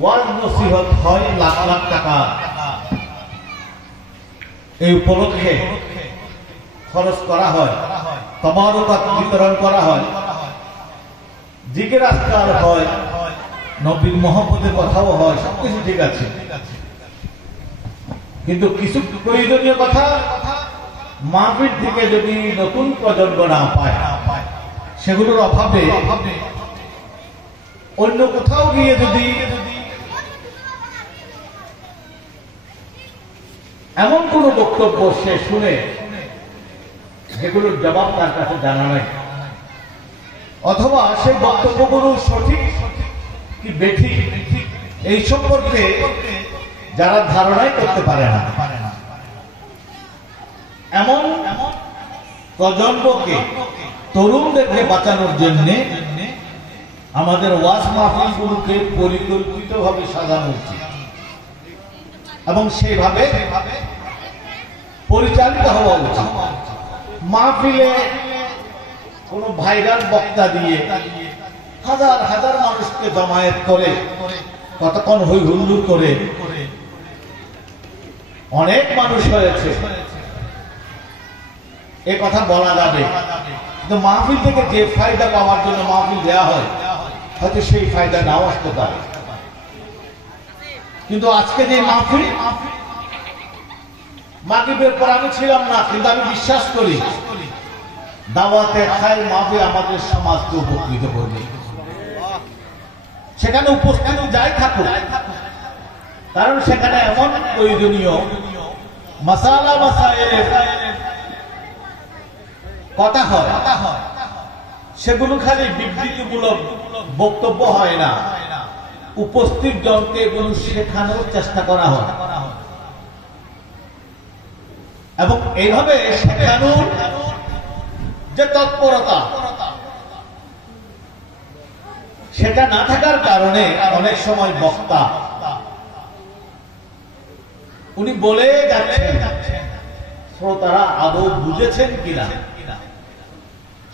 ওয়াজ নসিহত হয় লাখ লাখ টাকা এই উপলক্ষে খরচ করা হয়, তবারকাত বিতরণ করা হয়, জিকির আজকার হয়, নবীর মুহাম্মদের কথাও হয়, সবকিছু ঠিক আছে। কিন্তু কিছু প্রয়োজনীয় কথা মাহফিল থেকে যদি নতুন প্রজন্ম না পায়, সেগুলোর অভাবে অন্য কোথাও গিয়ে যদি এমন কোন বক্তব্য সে শুনে যেগুলোর জবাব তার কাছে জানা নাই, অথবা সেই বক্তব্যগুলো সঠিক কি বেঠিক এই সম্পর্কে যারা ধারণাই করতে পারে না, এমন প্রজন্মকে, তরুণদেরকে বাঁচানোর জন্য আমাদের ওয়াজ মাহফিলগুলোকে পরিকল্পিতভাবে সাজানো উচিত এবং সেইভাবে পরিচালিত হওয়া উচিত। মাহফিলে কোন ভাইরাল বক্তা দিয়ে হাজার হাজার মানুষকে জমায়েত করে কতক্ষণ হই হুল্লোড় করে অনেক মানুষ হয়েছে এ কথা বলা যাবে, কিন্তু মাহফিল থেকে যে ফায়দা পাওয়ার জন্য মাহফিল দেওয়া হয় হয়তো সেই ফায়দা নাও আসতে পারে। কিন্তু আজকে যে মাহফিল, মাগরিবের পর আমি ছিলাম না, কিন্তু আমি বিশ্বাস করি দাওয়াতে খায়ের মাহফিল আমাদের সমাজকে উপকৃত করবে। সেখানে উপস্থিত যাই থাকুক, কারণ সেখানে এমন প্রয়োজনীয় মাসালা মাসায়েলের কথা হয়, সেগুলো খালি বিবৃতিমূলক বক্তব্য হয় না, উপস্থিত জনকে এগুলো শেখানোর চেষ্টা করা হয় এবং এইভাবে শেখানোর যে তৎপরতা সেটা না থাকার কারণে অনেক সময় বক্তা উনি বলে যাচ্ছেন, শ্রোতারা আদৌ বুঝেছেন কিনা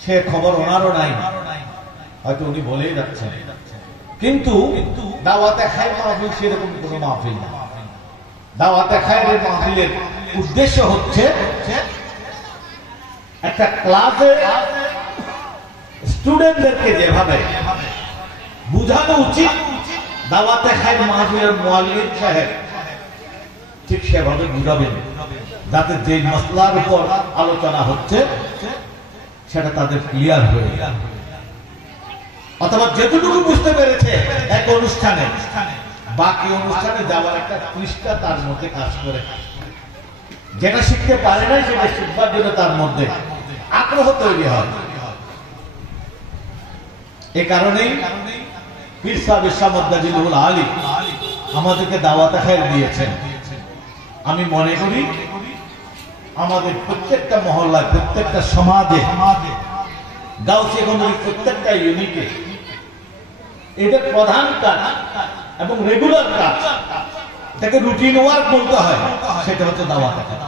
সে খবর ওনারও নাই, হয়তো উনি বলেই যাচ্ছেন। কিন্তু দাওয়াতে খায়ের মাহফিল সেরকম কোন মাহফিল না। দাওয়াতে খায়ের মাহফিলের উদ্দেশ্য হচ্ছে একটা ক্লাসে স্টুডেন্টদেরকে যেভাবে বুঝানো উচিত দাওয়াতে খায়ের মাহফিলের মুআল্লিম সাহেব ঠিক সেভাবে বুঝাবেন, যাতে যে মাসলার উপর আলোচনা হচ্ছে সেটা তাদের ক্লিয়ার হয়ে যায়, অথবা যেটুকু বুঝতে পেরেছে এক অনুষ্ঠানে বাকি অনুষ্ঠানে যাওয়ার একটা পৃষ্ঠা তার মধ্যে কাজ করে, যেটা শিখতে পারে না সেটা শিখবার জন্য তার মধ্যে আগ্রহ তৈরি হয়। এ কারণেই পীর সাহেব শামদ্দাজিলুল আলী আমাদেরকে দাওয়াতে খায়ের দিয়েছেন। আমি মনে করি আমাদের প্রত্যেকটা মহল্লায়, প্রত্যেকটা সমাজে, গাউসিয়া কমিটির প্রত্যেকটা ইউনিটে এদের প্রধান কাজ এবং রেগুলার কাজ, এটাকে রুটিন ওয়ার্ক বলতে হয়, সেটা হচ্ছে দাওয়াতে খায়ের।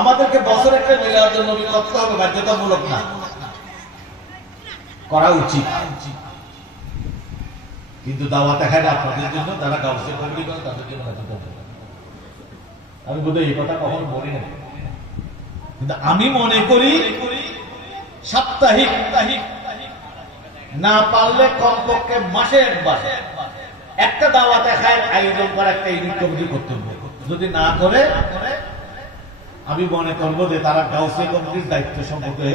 আমাদেরকে বছর একটা মিলাদুন নবী করতে হবে, বাধ্যতামূলক না, করা উচিত। কিন্তু দাওয়াতে খায়ের আপনাদের জন্য, যারা গাউসিয়া কমিটি করে তাদের জন্য বাধ্যতামূলক। আমি বোধহয় এই কথা কখনো বলি না, কিন্তু আমি মনে করি সাপ্তাহিক না পারলে কমপক্ষে মাসে একবার একটা দাওয়াতে খায়ের আয়োজন করা একটা ইউনিট কমিটি করতে হবে। যদি না করে আমি মনে করবো যে তারা গাউসিয়া কমিটির দায়িত্ব সম্পর্কে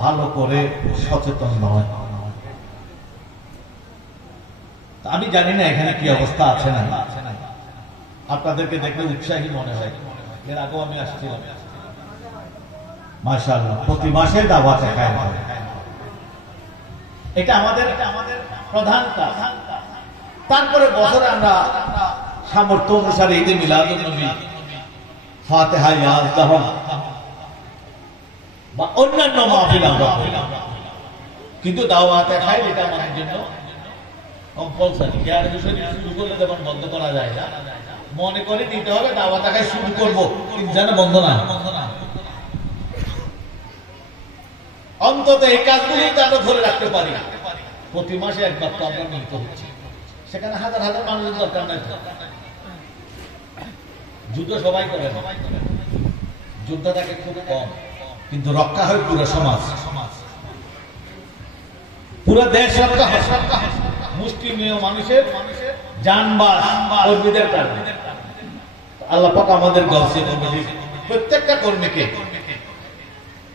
ভালো করে সচেতন নয়। আমি জানি না এখানে কি অবস্থা আছে না, আপনাদেরকে দেখলে উৎসাহী মনে হয়। এর আগেও আমি আসছিলাম, মাশাআল্লাহ প্রতি মাসে দাওয়াতে খায়ের হয়, এটা আমাদের প্রধান কাজ। তারপরে বছরে আমরা সামর্থ্য অনুসারে ঈদে মিলাদুন নবী, ফাতিহা, ইয়াজদাহ বা অন্যান্য মাহফিল আমরা করি, কিন্তু দাওয়াতে খায়ের এটা আমাদের জন্য কম্পালসারি। যার বিষয়ে শুরু করলে যেমন বন্ধ করা যায় না, মনে করে নিতে হবে দাওয়াতে খায়ের শুরু করবো, যেন বন্ধ না, অন্তত এই কাজগুলি যেন ধরে রাখতে পারি। প্রতি মাসে একবার তো আমরা মিলিত হচ্ছি, সেখানে হাজার হাজার মানুষের দরকার নাই তো। যুদ্ধ সবাই করে না, যুদ্ধ থাকে খুব কম, কিন্তু রক্ষা হয় পুরো সমাজ, পুরো দেশ রক্ষা হয় মুসলিমীয় মানুষের জানবাস কর্মীদের কারণে। আল্লাহ পাক আমাদের গাউসিয়া কমিটির প্রত্যেকটা কর্মীকে